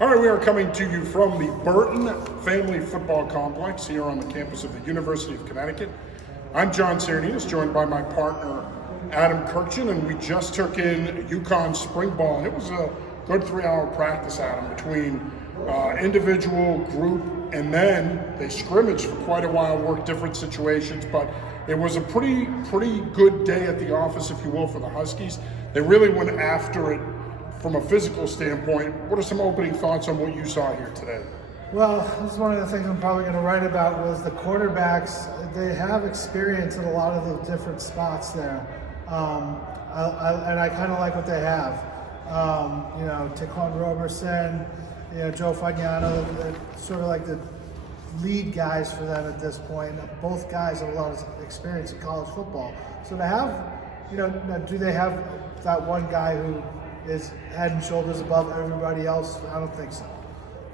All right, we are coming to you from the Burton Family Football Complex here on the campus of the University of Connecticut. I'm John Sardinas, joined by my partner Adam Kirkchin, and we just took in UConn spring ball, and it was a good 3-hour practice, Adam, between individual, group, and then they scrimmaged for quite a while, worked different situations, but it was a pretty good day at the office, if you will, for the Huskies. They really went after it from a physical standpoint. What are some opening thoughts on what you saw here today? Well, this is one of the things I'm probably going to write about was the quarterbacks. They have experience in a lot of the different spots there. And I kind of like what they have. Taquan Roberson, Joe Fagnano, sort of like the lead guys for them at this point. Both guys have a lot of experience in college football. So to have, do they have that one guy who is head and shoulders above everybody else? I don't think so.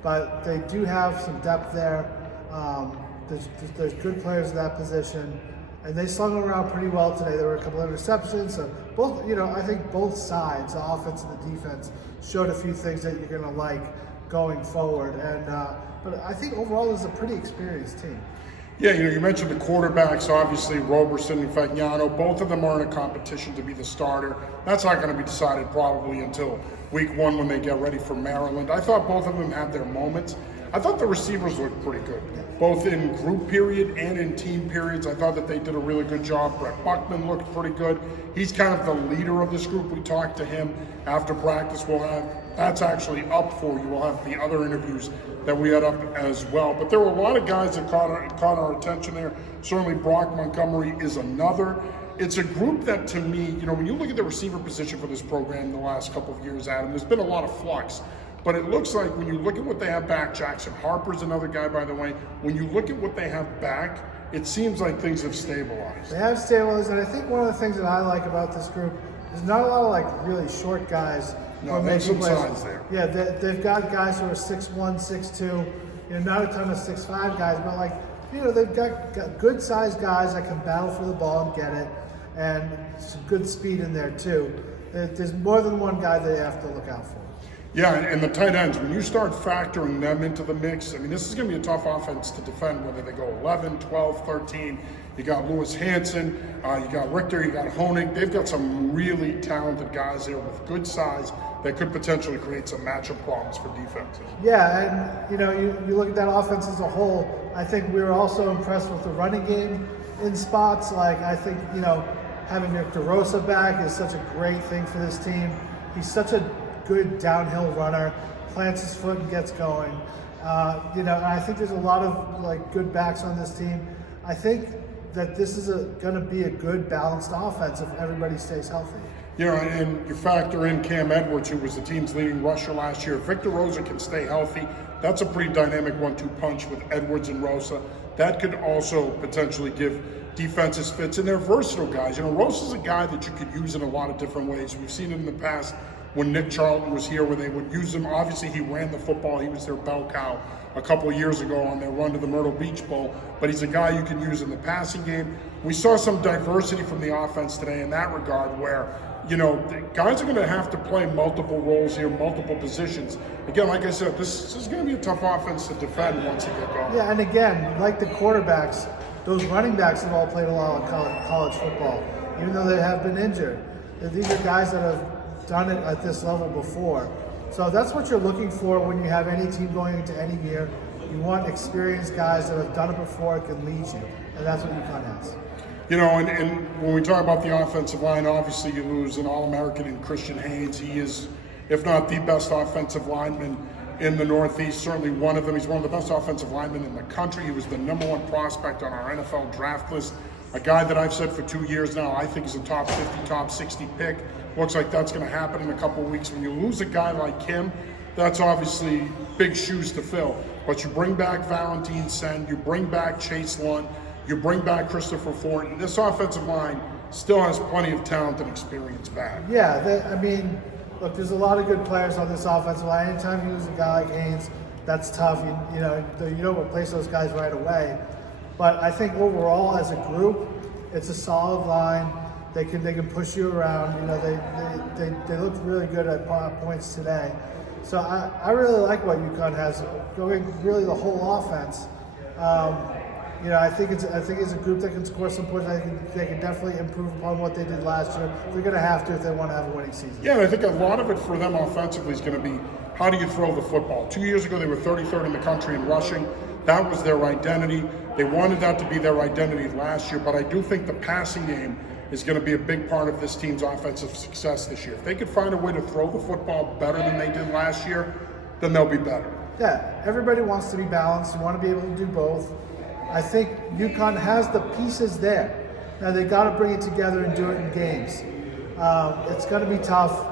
But they do have some depth there. There's good players in that position, and they slung around pretty well today. There were a couple of interceptions. So both, I think both sides, the offense and the defense, showed a few things that you're going to like going forward. And but I think overall it's a pretty experienced team. Yeah, you mentioned the quarterbacks, obviously Roberson and Fagnano. Both of them are in a competition to be the starter. That's not going to be decided probably until week 1 when they get ready for Maryland. I thought both of them had their moments. I thought the receivers looked pretty good, both in group period and in team periods. I thought that they did a really good job. Brett Buckman looked pretty good. He's kind of the leader of this group. We talked to him after practice. That's actually up for you. We'll have the other interviews that we had up as well. But there were a lot of guys that caught our attention there. Certainly Brock Montgomery is another. It's a group that, to me, when you look at the receiver position for this program in the last couple of years, Adam, there's been a lot of flux. But it looks like when you look at what they have back, Jackson Harper's another guy, by the way. When you look at what they have back, it seems like things have stabilized. They have stabilized, and I think one of the things that I like about this group is not a lot of really short guys. No, there's some size there. Yeah, they've got guys who are 6'1", 6'2", not a ton of 6'5" guys, but they've got good sized guys that can battle for the ball and get it, and some good speed in there too. There's more than one guy that you have to look out for. Yeah, and the tight ends, when you start factoring them into the mix, this is going to be a tough offense to defend, whether they go 11, 12, 13. You got Lewis Hanson, you got Richter, you got Honig. They've got some really talented guys there with good size that could potentially create some matchup problems for defenses. Yeah, and you look at that offense as a whole, I think we were also impressed with the running game in spots. I think, having Victor Rosa back is such a great thing for this team. He's such a good downhill runner, plants his foot and gets going. And I think there's a lot of good backs on this team. I think that this is going to be a good balanced offense if everybody stays healthy. And you factor in Cam Edwards, who was the team's leading rusher last year. If Victor Rosa can stay healthy, that's a pretty dynamic 1-2 punch with Edwards and Rosa. That could also potentially give defenses fits, and they're versatile guys. Rosa's a guy that you could use in a lot of different ways. We've seen it in the past when Nick Charlton was here, where they would use him. Obviously, he ran the football. He was their bell cow a couple of years ago on their run to the Myrtle Beach Bowl, but he's a guy you can use in the passing game. We saw some diversity from the offense today in that regard, where the guys are going to have to play multiple roles here, multiple positions. Again, like I said, this is going to be a tough offense to defend once they get going. Yeah, and again, like the quarterbacks, those running backs have all played a lot of college football, even though they have been injured. These are guys that have done it at this level before. So that's what you're looking for when you have any team going into any year. You want experienced guys that have done it before and can lead you, and that's what UConn has. And when we talk about the offensive line, obviously you lose an All-American in Christian Haynes. He is, if not the best offensive lineman in the Northeast, certainly one of them. He's one of the best offensive linemen in the country. He was the #1 prospect on our NFL draft list. A guy that I've said for 2 years now, I think is a top 50, top 60 pick. Looks like that's going to happen in a couple of weeks. When you lose a guy like him, that's obviously big shoes to fill. But you bring back Valentine Sen, you bring back Chase Lunt, you bring back Christopher Thornton. This offensive line still has plenty of talent and experience back. Yeah, look, there's a lot of good players on this offensive line. Anytime you lose a guy like Haynes, that's tough. You don't replace those guys right away. But I think overall, as a group, it's a solid line. They can push you around. They looked really good at points today. So I really like what UConn has going, really the whole offense. I think it's a group that can score some points. I think they can definitely improve upon what they did last year. They're going to have to if they want to have a winning season. Yeah, and I think a lot of it for them offensively is going to be how do you throw the football. 2 years ago, they were 33rd in the country in rushing. That was their identity. They wanted that to be their identity last year, but I do think the passing game is going to be a big part of this team's offensive success this year. If they could find a way to throw the football better than they did last year, then they'll be better. Yeah, everybody wants to be balanced. You want to be able to do both. I think UConn has the pieces there. Now they got to bring it together and do it in games. It's going to be tough.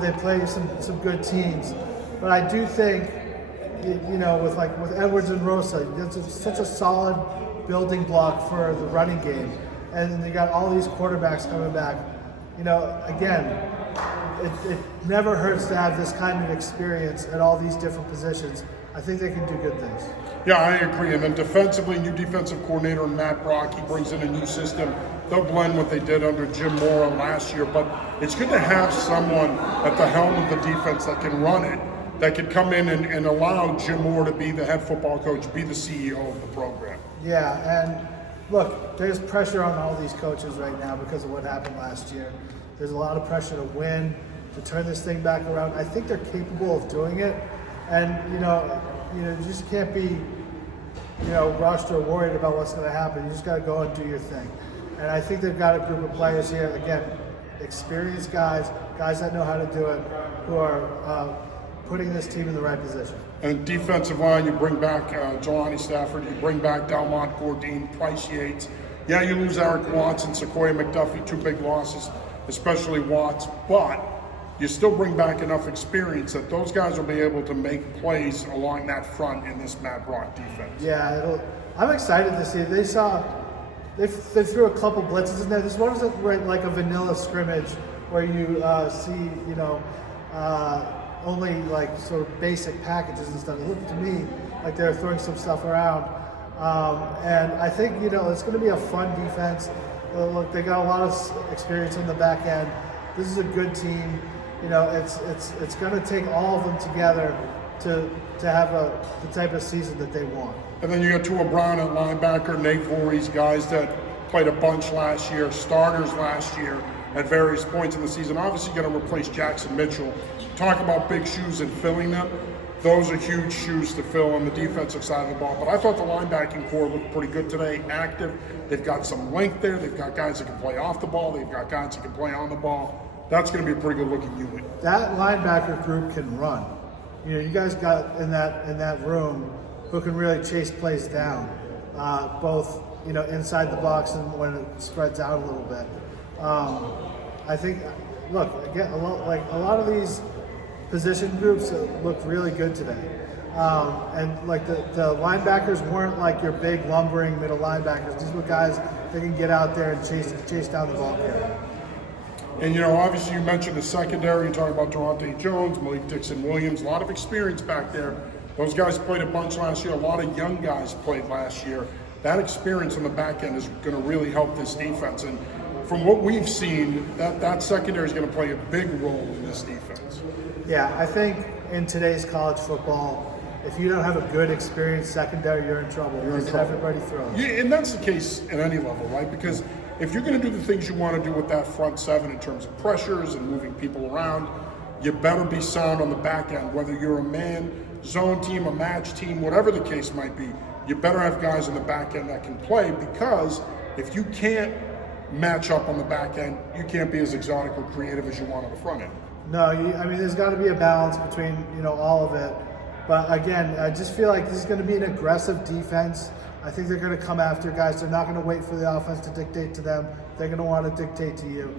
They play some good teams, but I do think, with Edwards and Rosa, it's such a solid building block for the running game, and then they got all these quarterbacks coming back. Again, it never hurts to have this kind of experience at all these different positions. I think they can do good things. Yeah, I agree. And then defensively, new defensive coordinator Matt Brock, he brings in a new system. They'll blend what they did under Jim Mora last year, but it's good to have someone at the helm of the defense that can run it, that can come in and allow Jim Mora to be the head football coach, be the CEO of the program. Yeah, and look, there's pressure on all these coaches right now because of what happened last year. There's a lot of pressure to win, to turn this thing back around. I think they're capable of doing it. And you just can't be, rushed or worried about what's going to happen. You just got to go and do your thing. And I think they've got a group of players here, again, experienced guys that know how to do it, who are putting this team in the right position. And defensive line, you bring back Jelani Stafford, you bring back Dalmont Gordine, Price Yates. Yeah, you lose Eric Watts and Sequoia McDuffie, two big losses, especially Watts, but you still bring back enough experience that those guys will be able to make plays along that front in this Matt Brock defense. Yeah, I'm excited to see it. They threw a couple blitzes in there. This one wasn't like a vanilla scrimmage where you see, only like sort of basic packages and stuff. It looked to me like they were throwing some stuff around. And I think, it's going to be a fun defense. Look, they got a lot of experience on the back end. This is a good team. It's going to take all of them together to have the type of season that they want. And then you got Tua Brown at linebacker, Nate Voorhees, guys that played a bunch last year, starters last year at various points in the season. Obviously going to replace Jackson Mitchell. Talk about big shoes and filling them. Those are huge shoes to fill on the defensive side of the ball. But I thought the linebacking core looked pretty good today, active. They've got some length there. They've got guys that can play off the ball. They've got guys that can play on the ball. That's going to be a pretty good looking unit. That linebacker group can run. You guys got in that room who can really chase plays down, both inside the box and when it spreads out a little bit. I think, look, again, a lot of these position groups looked really good today. And like the linebackers weren't like your big lumbering middle linebackers. These were guys that can get out there and chase down the ball carrier. And obviously you mentioned the secondary. You're talking about Durante Jones, Malik Dixon-Williams, a lot of experience back there. Those guys played a bunch last year. A lot of young guys played last year. That experience on the back end is going to really help this defense. And from what we've seen, that secondary is going to play a big role in this defense. Yeah, I think in today's college football, if you don't have a good experienced secondary, you're in trouble. Everybody throws. Yeah, and that's the case at any level, right? Because if you're going to do the things you want to do with that front seven in terms of pressures and moving people around, you better be sound on the back end. Whether you're a man, zone team, a match team, whatever the case might be, you better have guys on the back end that can play, because if you can't match up on the back end, you can't be as exotic or creative as you want on the front end. No, there's got to be a balance between all of it. But again, I just feel like this is going to be an aggressive defense. I think they're going to come after guys. They're not going to wait for the offense to dictate to them. They're going to want to dictate to you.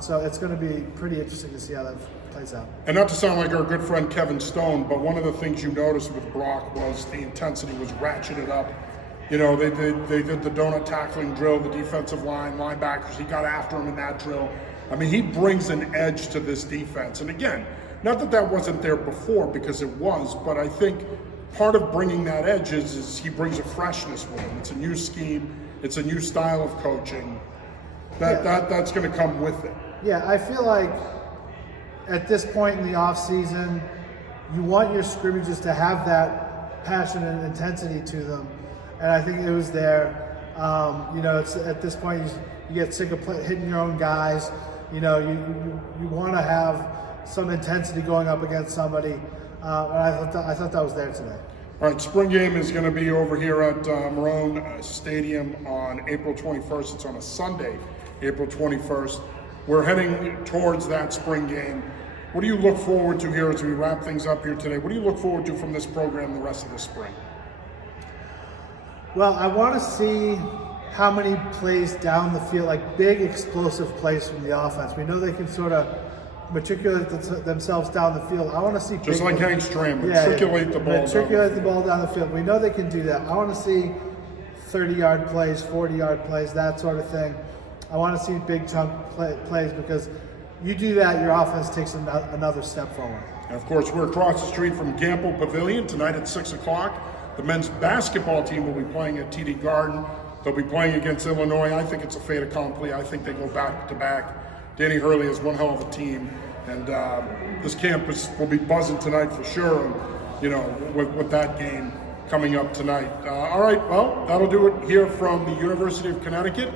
So it's going to be pretty interesting to see how that plays out. And not to sound like our good friend Kevin Stone, but one of the things you noticed with Brock was the intensity was ratcheted up. They did the donut tackling drill, the defensive line, linebackers. He got after him in that drill. I mean, he brings an edge to this defense. And again, not that wasn't there before, because it was, but I think part of bringing that edge is he brings a freshness with him. It's a new scheme. It's a new style of coaching. That's going to come with it. Yeah, I feel like at this point in the offseason, you want your scrimmages to have that passion and intensity to them, and I think it was there. It's at this point you get sick of hitting your own guys. You want to have some intensity going up against somebody, and I thought that was there today. All right, spring game is going to be over here at Marone Stadium on April 21st. It's on a Sunday, April 21st. We're heading towards that spring game. What do you look forward to here as we wrap things up here today? What do you look forward to from this program the rest of the spring? Well, I want to see how many plays down the field, like big explosive plays from the offense. We know they can sort of matriculate themselves down the field. I want to see just like Hank Stram, matriculate the ball. Matriculate the ball down the field. We know they can do that. I want to see 30-yard plays, 40-yard plays, that sort of thing. I want to see big chunk plays because you do that, your offense takes another step forward. And of course, we're across the street from Gamble Pavilion tonight at 6 o'clock. The men's basketball team will be playing at TD Garden. They'll be playing against Illinois. I think it's a fait accompli. I think they go back to back. Danny Hurley is one hell of a team, and this campus will be buzzing tonight for sure. With that game coming up tonight. All right, well, that'll do it here from the University of Connecticut.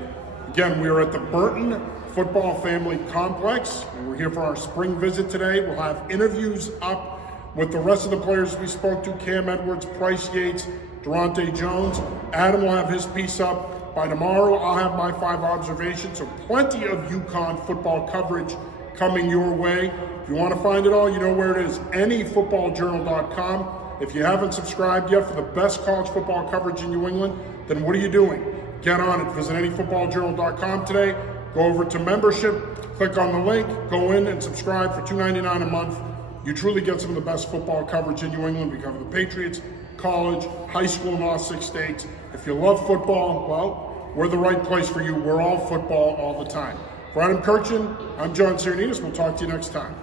Again, we are at the Burton Football Family Complex, and we're here for our spring visit today. We'll have interviews up with the rest of the players we spoke to: Cam Edwards, Price Yates, Durante Jones. Adam will have his piece up. By tomorrow, I'll have my 5 observations. So plenty of UConn football coverage coming your way. If you want to find it all, you know where it is, anyfootballjournal.com. If you haven't subscribed yet for the best college football coverage in New England, then what are you doing? Get on it. Visit anyfootballjournal.com today. Go over to membership, click on the link, go in and subscribe for $2.99 a month. You truly get some of the best football coverage in New England. We cover the Patriots, college, high school in all 6 states. If you love football, well, we're the right place for you. We're all football all the time. For Adam Kirchin, I'm John Sirenitas. We'll talk to you next time.